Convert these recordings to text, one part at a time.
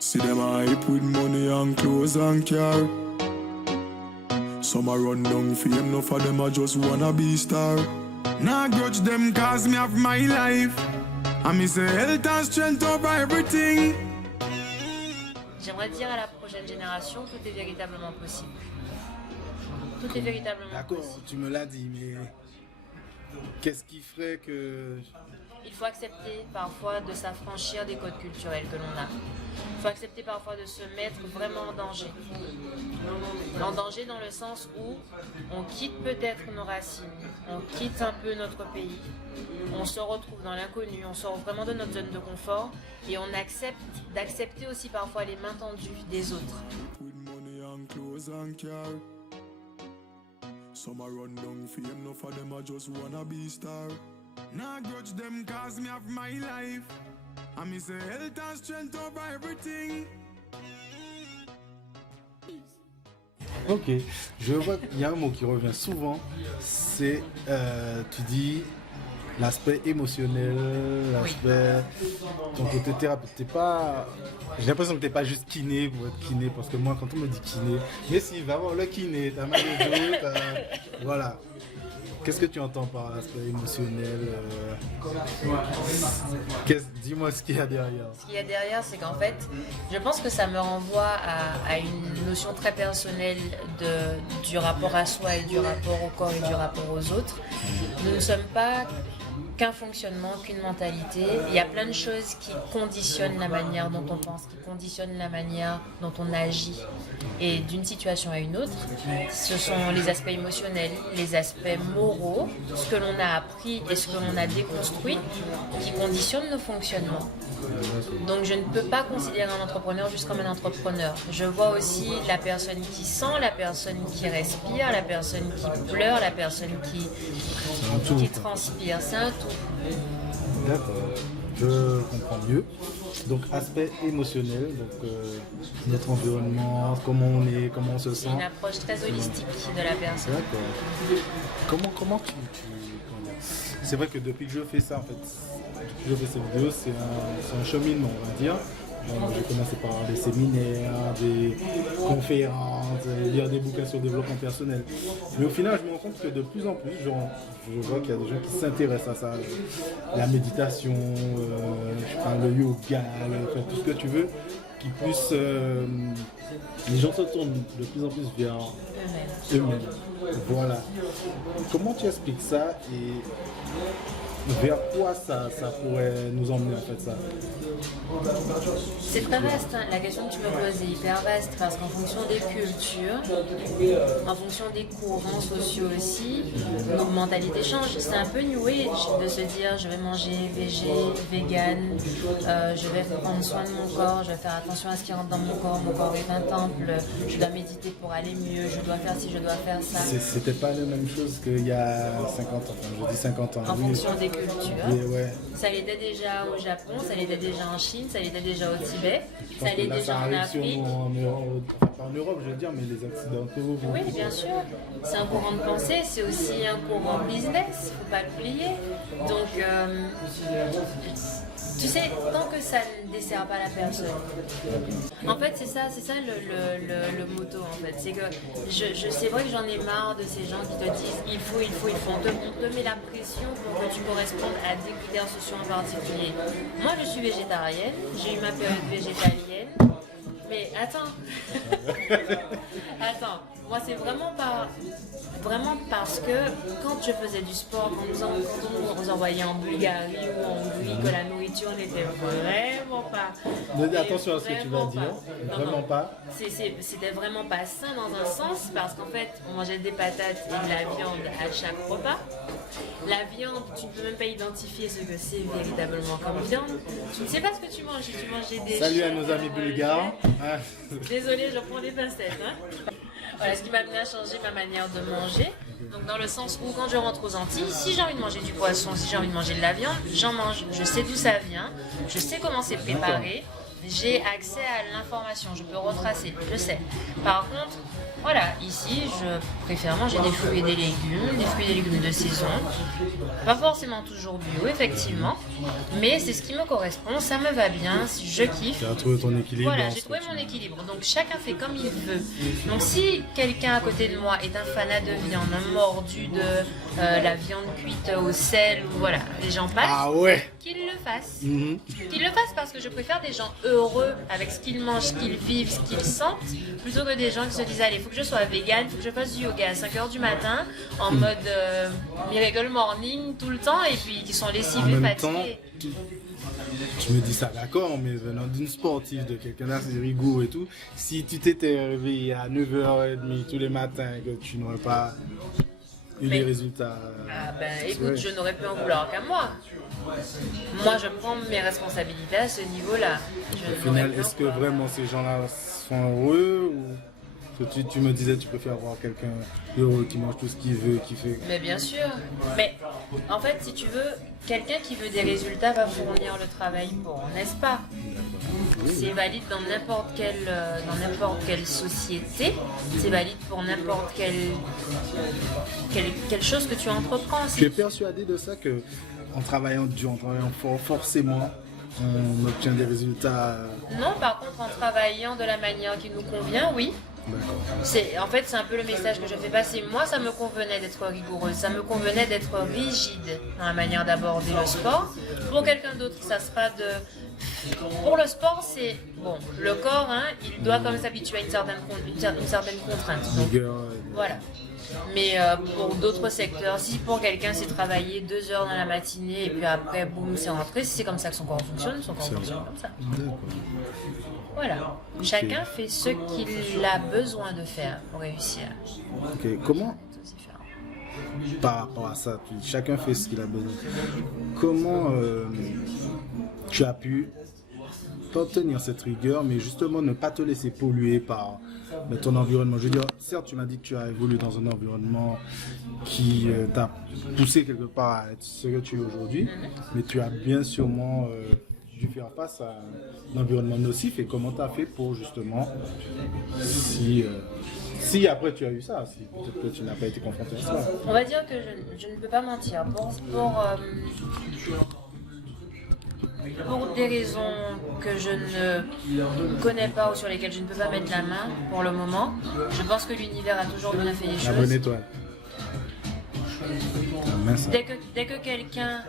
See them hype with money and clothes and car. Some a run down fame, enough of them a just wanna be star. Nah grudge them cause me have my life. And me say health and strength over everything. J'aimerais dire à la prochaine génération, tout est véritablement possible. Tout est véritablement D'accord, possible. tu me l'as dit, mais qu'est-ce qui ferait que... Il faut accepter parfois de s'affranchir des codes culturels que l'on a. Il faut accepter parfois de se mettre vraiment en danger. En danger dans le sens où on quitte peut-être nos racines, on quitte un peu notre pays, on se retrouve dans l'inconnu, on sort vraiment de notre zone de confort et on accepte d'accepter aussi parfois les mains tendues des autres. Some a run down fame, enough of them a just wanna be star. Nah grudge them cause me have my life. And me say health and strength over everything. Ok, je vois qu'il y a un mot qui revient souvent, c'est, tu dis, l'aspect émotionnel, l'aspect... Donc t'es thérapeute, t'es pas... J'ai l'impression que t'es pas juste kiné pour être kiné, parce que moi quand on me dit kiné, mais si, va voir le kiné, t'as mal au dos, voilà. Qu'est-ce que tu entends par l'aspect émotionnel Dis-moi ce qu'il y a derrière. Ce qu'il y a derrière, c'est qu'en fait, je pense que ça me renvoie à une notion très personnelle du rapport à soi et du rapport au corps et du rapport aux autres. Nous ne sommes pas qu'un fonctionnement, qu'une mentalité. Il y a plein de choses qui conditionnent la manière dont on pense, qui conditionnent la manière dont on agit. Et d'une situation à une autre, ce sont les aspects émotionnels, les aspects moraux, ce que l'on a appris et ce que l'on a déconstruit qui conditionnent nos fonctionnements. Donc je ne peux pas considérer un entrepreneur juste comme un entrepreneur. Je vois aussi la personne qui sent, la personne qui respire, la personne qui pleure, la personne qui transpire. C'est un tout. D'accord, je comprends mieux. Donc aspect émotionnel, donc notre environnement, comment on est, comment on se sent. Une approche très holistique de la personne. D'accord. Comment tu c'est vrai que depuis que je fais ça, en fait, depuis que je fais cette vidéo, c'est un cheminement, on va dire. J'ai commencé par des séminaires, des conférences, lire des bouquins sur le développement personnel. Mais au final, je me rends compte que de plus en plus, je vois qu'il y a des gens qui s'intéressent à ça. La méditation, le yoga, tout ce que tu veux, qui puissent... les gens se tournent de plus en plus vers eux-mêmes. Voilà. Comment tu expliques ça et vers quoi ça pourrait nous emmener en fait ça? C'est très vaste, hein. La question que tu me poses est hyper vaste parce qu'en fonction des cultures, en fonction des courants sociaux aussi, nos mentalités changent. C'est un peu new age de se dire je vais manger végé, vegan, je vais prendre soin de mon corps, je vais faire attention à ce qui rentre dans mon corps est un temple, je dois méditer pour aller mieux, je dois faire ci, je dois faire ça. C'était pas la même chose qu'il y a 50 ans, je dis 50 ans. En fonction des cultures. Ouais. Ça l'était déjà au Japon, ça l'était déjà en Chine, ça l'était déjà au Tibet, ça que l'est là, déjà en Afrique. En Europe, je veux dire, mais les Occidentaux. Oui, bien sûr. C'est un courant de pensée, c'est aussi un courant business, faut pas l'oublier. Donc, tu sais, tant que ça ne dessert pas la personne. En fait, c'est ça le motto en fait. C'est que c'est vrai que j'en ai marre de ces gens qui te disent il faut. On te met la pression pour que tu correspondes à des critères sociaux en particulier. Moi, je suis végétarienne, j'ai eu ma période végétalienne. Mais attends, moi c'est vraiment parce que quand je faisais du sport, quand on nous envoyait en Bulgarie ou en Hongrie, que la nourriture n'était vraiment pas... Attention à ce que tu vas dire, vraiment pas. C'était vraiment pas sain dans un sens parce qu'en fait on mangeait des patates et de la viande à chaque repas. La viande, tu ne peux même pas identifier ce que c'est véritablement comme viande. Tu ne sais pas ce que tu manges, si tu manges des Salut à nos amis bulgares. Désolée, je prends des pincettes. Voilà, ce qui m'a amené à changer ma manière de manger. Donc dans le sens où quand je rentre aux Antilles, si j'ai envie de manger du poisson, si j'ai envie de manger de la viande, j'en mange. Je sais d'où ça vient, je sais comment c'est préparé. j'ai accès à l'information, je peux retracer, je sais. Par contre, voilà, ici, je préfère manger des fruits et des légumes de saison. Pas forcément toujours bio, effectivement, mais c'est ce qui me correspond, ça me va bien, je kiffe. Tu as trouvé ton équilibre. Voilà, j'ai trouvé mon équilibre. Donc chacun fait comme il veut. Donc si quelqu'un à côté de moi est un fanat de viande, un mordu de la viande cuite au sel, ou voilà, les gens passent. Ah ouais. Qu'il le fasse. Mhm. Qu'il le fasse parce que je préfère des gens heureux avec ce qu'ils mangent, ce qu'ils vivent, ce qu'ils sentent, plutôt que des gens qui se disent allez, il faut que je sois vegan, il faut que je fasse du yoga à 5h du matin, en mode miracle morning tout le temps, et puis qui sont lessivés, En même fatigués. temps, je me dis ça d'accord, mais venant d'une sportive, de quelqu'un d'assez rigoureux et tout, si tu t'étais réveillé à 9h30 tous les matins et que tu n'aurais pas eu les résultats... Ah ben écoute, je n'aurais pu en vouloir qu'à moi. Moi, je prends mes responsabilités à ce niveau-là. Au final, est-ce que vraiment ces gens-là sont heureux ou... Tu me disais tu préfères avoir quelqu'un heureux qui mange tout ce qu'il veut, qui fait... Mais bien sûr. Mais en fait, si tu veux, quelqu'un qui veut des résultats va fournir le travail pour, n'est-ce pas? C'est valide dans n'importe quelle société. C'est valide pour n'importe quelle chose que tu entreprends. Tu es persuadé de ça que en travaillant dur, en travaillant fort, forcément, on obtient des résultats... Non, par contre, en travaillant de la manière qui nous convient, oui. En fait, c'est un peu le message que je fais passer. Moi, ça me convenait d'être rigoureuse, ça me convenait d'être rigide dans la manière d'aborder le sport. Pour quelqu'un d'autre, ça sera de... Pour le sport, c'est... Bon, le corps, hein, il doit quand même s'habituer à une certaine contrainte. Donc, voilà. Mais pour d'autres secteurs, si pour quelqu'un c'est travailler 2 heures dans la matinée et puis après, boum, c'est rentré, si c'est comme ça que son corps fonctionne comme ça. Voilà. Chacun fait ce qu'il a besoin de faire pour réussir. Ok, comment, par rapport à ça, chacun fait ce qu'il a besoin. Comment tu as pu obtenir cette rigueur, mais justement ne pas te laisser polluer par ton environnement? Je veux dire, certes, tu m'as dit que tu as évolué dans un environnement qui t'a poussé quelque part à être ce que tu es aujourd'hui, mais tu as bien sûrement dû faire face à un environnement nocif. Et comment tu as fait pour justement, si après tu as eu ça, si peut-être que tu n'as pas été confronté à ça? On va dire que je ne peux pas mentir. Pour des raisons que je ne connais pas ou sur lesquelles je ne peux pas mettre la main pour le moment, je pense que l'univers a toujours bien fait les choses. La bonne étoile. Dès que quelqu'un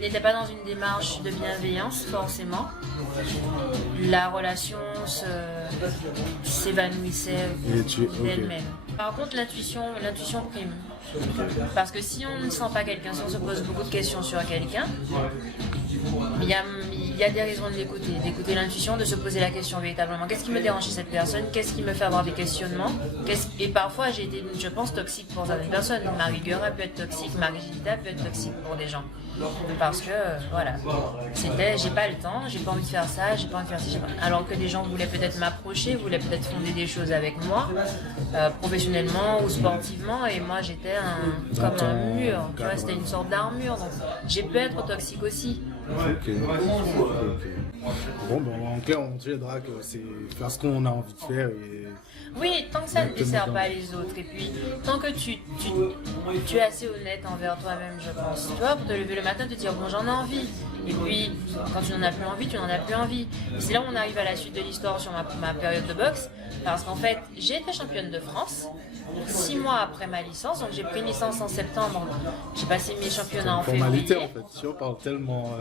n'était pas dans une démarche de bienveillance, forcément, la relation s'évanouissait d'elle-même. Par contre, l'intuition prime. Parce que si on ne sent pas quelqu'un, si on se pose beaucoup de questions sur quelqu'un, il y a des raisons de l'écouter, d'écouter l'intuition, de se poser la question véritablement. Qu'est-ce qui me dérange chez cette personne? Qu'est-ce qui me fait avoir des questionnements? Et parfois, j'ai été, je pense, toxique pour certaines personnes. Ma rigueur a pu être toxique, ma rigidité a pu être toxique pour des gens. Parce que, voilà, j'ai pas le temps, j'ai pas envie de faire ça, j'ai pas envie de faire ça. Alors que des gens voulaient peut-être m'approcher, voulaient peut-être fonder des choses avec moi, professionnellement ou sportivement, et moi j'étais comme un mur, tu vois, c'était une sorte d'armure. Donc j'ai pu être toxique aussi. Ok. Bon, en clair, on t'aidera que c'est faire ce qu'on a envie de faire. Oui, tant que ça ne dessert pas les autres. Et puis, tant que tu es assez honnête envers toi-même, je pense. Tu vois, pour te lever le matin, te dire, bon, j'en ai envie. Et puis, quand tu n'en as plus envie, tu n'en as plus envie. Et c'est là où on arrive à la suite de l'histoire sur ma période de boxe. Parce qu'en fait, j'ai été championne de France 6 mois après ma licence. Donc, j'ai pris une licence en septembre. J'ai passé mes championnats en février. Formalité, en fait. Si on parle tellement...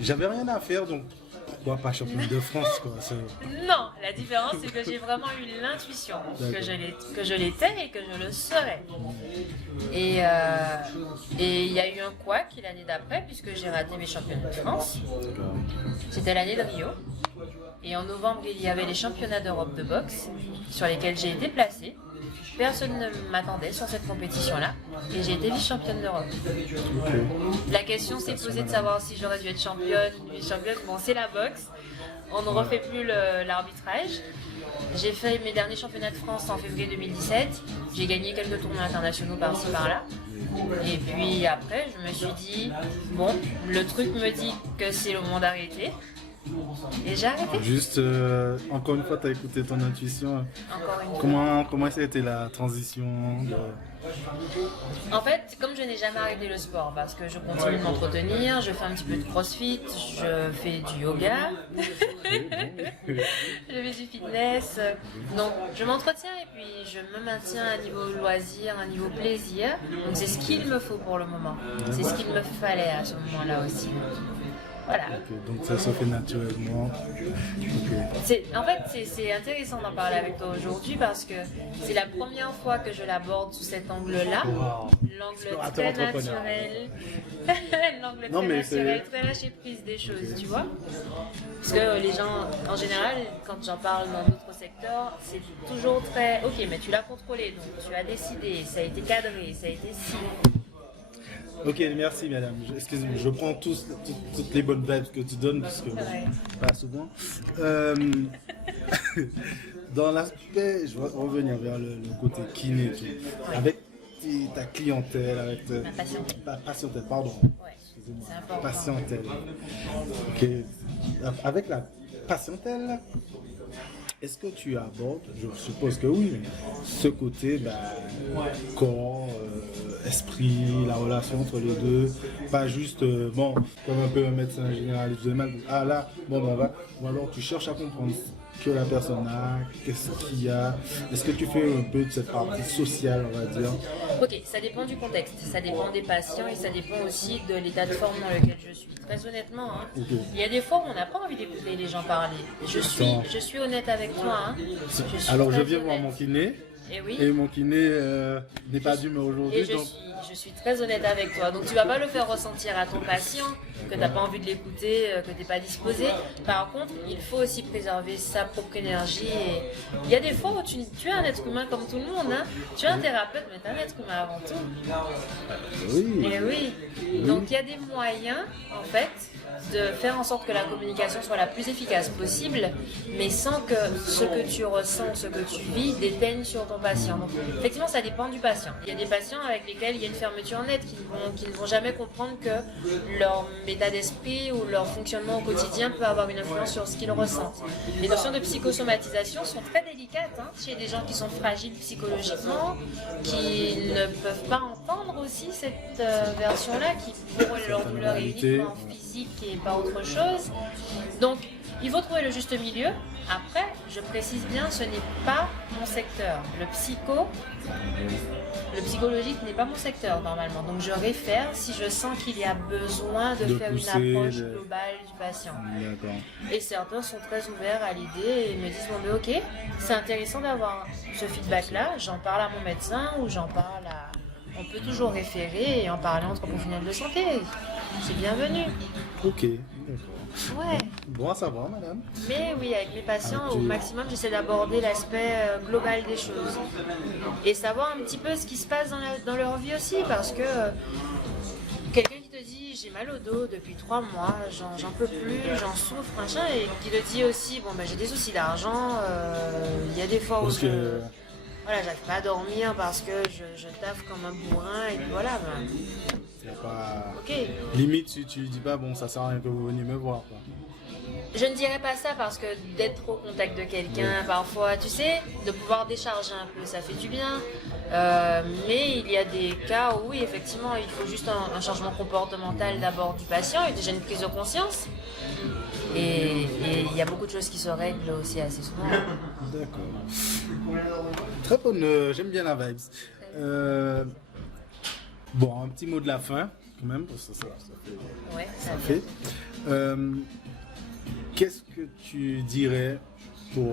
J'avais rien à faire, donc... Pourquoi pas championne de France, quoi. Non, la différence, c'est que j'ai vraiment eu l'intuition que je l'étais et que je le serais. Et il y a eu un couac l'année d'après, puisque j'ai raté mes championnats de France. C'était l'année de Rio. Et en novembre, il y avait les championnats d'Europe de boxe, sur lesquels j'ai été placée. Personne ne m'attendait sur cette compétition-là et j'ai été vice-championne d'Europe. La question s'est posée de savoir si j'aurais dû être championne, vice-championne. Bon, c'est la boxe, on ne refait plus l'arbitrage. J'ai fait mes derniers championnats de France en février 2017. J'ai gagné quelques tournois internationaux par-ci par-là. Et puis après, je me suis dit, bon, le truc me dit que c'est le moment d'arrêter. Et j'ai arrêté. Juste, encore une fois, tu as écouté ton intuition. Encore une fois. Comment ça a été la transition En fait, comme je n'ai jamais arrêté le sport, parce que je continue de m'entretenir, je fais un petit peu de crossfit, je fais du yoga, je fais du fitness. Donc, je m'entretiens et puis je me maintiens à niveau loisir, à niveau plaisir. Donc, c'est ce qu'il me faut pour le moment. C'est ce qu'il me fallait à ce moment-là aussi. Voilà. Okay, donc ça se fait naturellement. Okay. En fait, c'est intéressant d'en parler avec toi aujourd'hui parce que c'est la première fois que je l'aborde sous cet angle-là. Wow. L'angle très naturel. L'angle très naturel, très lâché prise des choses, tu vois. Parce que les gens, en général, quand j'en parle dans d'autres secteurs, c'est toujours très... Ok, mais tu l'as contrôlé, donc tu as décidé, ça a été cadré, ça a été si... Ok, merci madame. Excusez-moi, je prends toutes les bonnes vibes que tu donnes, parce que pas souvent. Dans l'aspect, je vais revenir vers le côté kiné, avec ta clientèle, avec ta patientèle, pardon. Excusez-moi, patientèle. Ok, avec la patientèle, est-ce que tu abordes, je suppose que oui, ce côté corps, esprit, la relation entre les deux, pas juste, comme un peu un médecin généraliste de mal, ah là, bon ben va, ou alors tu cherches à comprendre que la personne a, qu'est-ce qu'il y a, est-ce que tu fais un peu de cette partie sociale, on va dire. Ok, ça dépend du contexte, ça dépend des patients et ça dépend aussi de l'état de forme dans lequel je suis. Très honnêtement, il y a des fois où on n'a pas envie d'écouter les gens parler. Je suis honnête avec toi. Alors je viens voir mon kiné. Et mon kiné n'est pas d'humeur aujourd'hui. Et je suis très honnête avec toi. Donc tu vas pas le faire ressentir à ton patient que tu n'as pas envie de l'écouter, que tu n'es pas disposé. Par contre, il faut aussi préserver sa propre énergie. Et il y a des fois où tu es un être humain comme tout le monde. Hein. Tu es un thérapeute, mais tu es un être humain avant tout. Oui. Et oui. Donc il y a des moyens, en fait, de faire en sorte que la communication soit la plus efficace possible, mais sans que ce que tu ressens, ce que tu vis, déteigne sur ton patient. Donc, effectivement, ça dépend du patient. Il y a des patients avec lesquels il y a une fermeture nette, qui ne vont jamais comprendre que leur état d'esprit ou leur fonctionnement au quotidien peut avoir une influence sur ce qu'ils ressentent. Les notions de psychosomatisation sont très délicates chez des gens qui sont fragiles psychologiquement, qui ne peuvent pas entendre aussi cette version-là, qui pour leur douleur est uniquement physique et pas autre chose. Donc, il faut trouver le juste milieu. Après, je précise bien, ce n'est pas mon secteur. Le psychologique n'est pas mon secteur normalement. Donc, je réfère si je sens qu'il y a besoin de faire une approche globale du patient. Et certains sont très ouverts à l'idée et me disent bon, mais ok, c'est intéressant d'avoir ce feedback-là. J'en parle à mon médecin ou j'en parle à... On peut toujours référer et en parler entre professionnels de santé. C'est bienvenu. Ok, d'accord. Ouais. Bon à savoir, madame. Mais oui, avec mes patients, au maximum, j'essaie d'aborder l'aspect global des choses. Et savoir un petit peu ce qui se passe dans leur vie aussi, parce que quelqu'un qui te dit j'ai mal au dos depuis 3 mois, j'en peux plus, j'en souffre, machin, et qui te dit aussi bon j'ai des soucis d'argent, il y a des fois où j'arrive pas à dormir parce que je taffe comme un bourrin et puis voilà. Ok. Limite, tu dis pas bon ça sert à rien que vous veniez me voir quoi. Je ne dirais pas ça parce que d'être au contact de quelqu'un, parfois, tu sais, de pouvoir décharger un peu, ça fait du bien. Mais il y a des cas où, oui, effectivement, il faut juste un changement comportemental d'abord du patient et déjà une prise de conscience. Et il y a beaucoup de choses qui se règlent aussi assez souvent. D'accord. Très bonne, j'aime bien la vibes. Bon, un petit mot de la fin, quand même, parce que ça fait. Qu'est-ce que tu dirais pour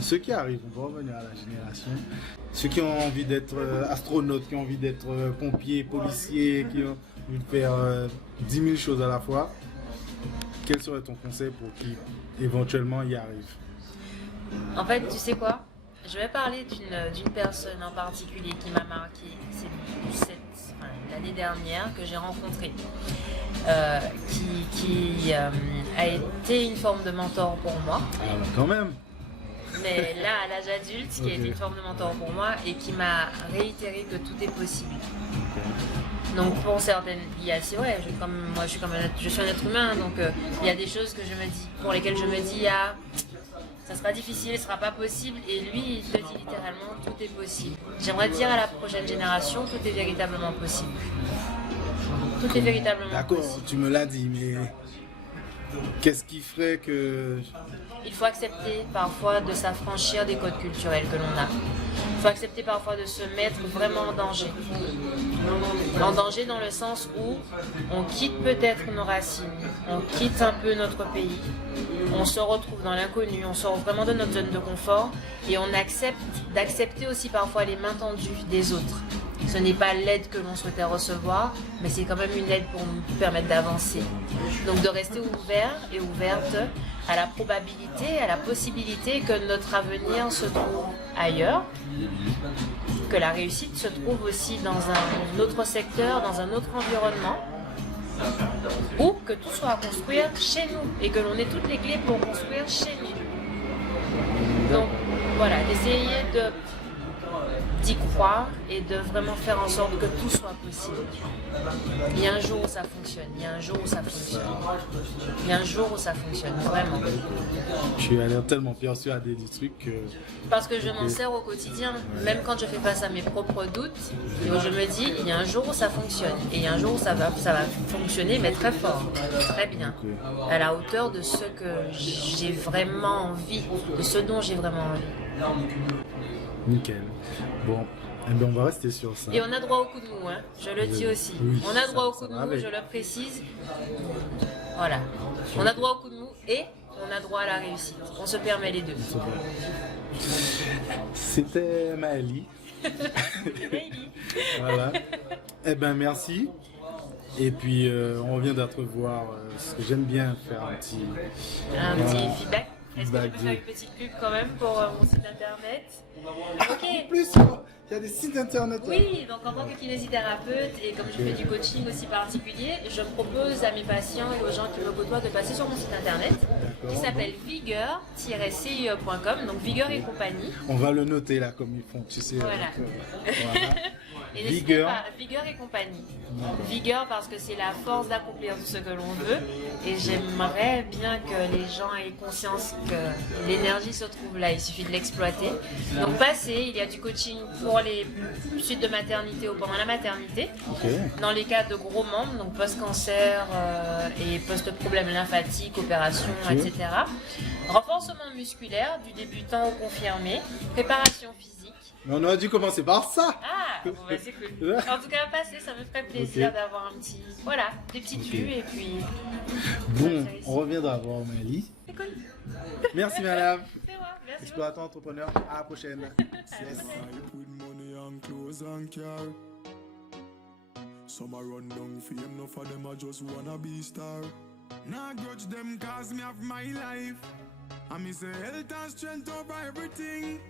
ceux qui arrivent, on va revenir à la génération, ceux qui ont envie d'être astronautes, qui ont envie d'être pompiers, policiers, qui ont envie de faire 10 000 choses à la fois, quel serait ton conseil pour qu'ils éventuellement y arrivent? En fait, tu sais quoi? Je vais parler d'une personne en particulier qui m'a marqué. C'est l'année dernière que j'ai rencontrée, qui a été une forme de mentor pour moi. Ah bah quand même. Mais là, à l'âge adulte, qui a été une forme de mentor pour moi et qui m'a réitéré que tout est possible. Donc pour certaines, c'est vrai, je suis un être humain, donc il y a des choses que je me dis, pour lesquelles je me dis, ça sera difficile, ce sera pas possible, et lui, il te dit littéralement, tout est possible. J'aimerais dire à la prochaine génération, tout est véritablement possible. Tout est véritablement D'accord, possible. tu me l'as dit, mais qu'est-ce qui ferait que... Il faut accepter parfois de s'affranchir des codes culturels que l'on a. Il faut accepter parfois de se mettre vraiment en danger. En danger dans le sens où on quitte peut-être nos racines, on quitte un peu notre pays, on se retrouve dans l'inconnu, on sort vraiment de notre zone de confort et on accepte d'accepter aussi parfois les mains tendues des autres. Ce n'est pas l'aide que l'on souhaitait recevoir, mais c'est quand même une aide pour nous permettre d'avancer. Donc de rester ouvert et ouverte à la probabilité, à la possibilité que notre avenir se trouve ailleurs, que la réussite se trouve aussi dans un autre secteur, dans un autre environnement, ou que tout soit à construire chez nous et que l'on ait toutes les clés pour construire chez nous. Donc voilà, d'essayer d'y croire et de vraiment faire en sorte que tout soit possible. Il y a un jour où ça fonctionne, il y a un jour où ça fonctionne, il y a un jour où ça fonctionne, vraiment. Tu as l'air tellement persuadé du truc que... Parce que je m'en sers au quotidien, même quand je fais face à mes propres doutes, et où je me dis, il y a un jour où ça fonctionne, et il y a un jour où ça va fonctionner, mais très fort, très bien, à la hauteur de ce que j'ai vraiment envie, de ce dont j'ai vraiment envie. Nickel. Bon, eh bien, on va rester sur ça. Et on a droit au coup de mou, hein, je le dis aussi. Oui, On a droit au ça coup de va mou, avec. je le précise. Voilà. On a droit au coup de mou et on a droit à la réussite. On se permet les deux. C'était Maëlie. Voilà. Eh ben merci. Et puis on revient d'à te revoir. Parce que j'aime bien faire un petit Feedback. Est-ce que je peux faire une petite pub quand même pour mon site internet? Ok. En plus, il y a des sites internet. Oui, donc en tant que kinésithérapeute et comme je fais du coaching aussi particulier, je propose à mes patients et aux gens qui me côtoient de passer sur mon site internet qui s'appelle vigor-cie.com, donc Vigor et compagnie. On va le noter là comme ils font, tu sais. Voilà. Voilà. Et n'hésitez Vigor. pas, Vigor et compagnie. Vigor parce que c'est la force d'accomplir tout ce que l'on veut. Et j'aimerais bien que les gens aient conscience que l'énergie se trouve là, il suffit de l'exploiter. Donc passez, il y a du coaching pour les suites de maternité ou pendant la maternité. Ok. Dans les cas de gros membres, donc post-cancer et post-problème lymphatique, opération, etc. Renforcement musculaire du débutant au confirmé, préparation physique. Mais on aurait dû commencer par ça. Ah, bon, bah, c'est cool. En tout cas, passer, ça me ferait plaisir d'avoir un petit. Voilà, des petites vues et puis. Bon, on reviendra voir Maëlie. C'est cool. Merci madame. C'est moi, merci beaucoup. Explorateur entrepreneur, à la prochaine. Yes. Hype with money and clothes and car. Some a run down fame, enough of them a just wanna be star. Nah grudge them cause me have my life. And me say health and strength over everything.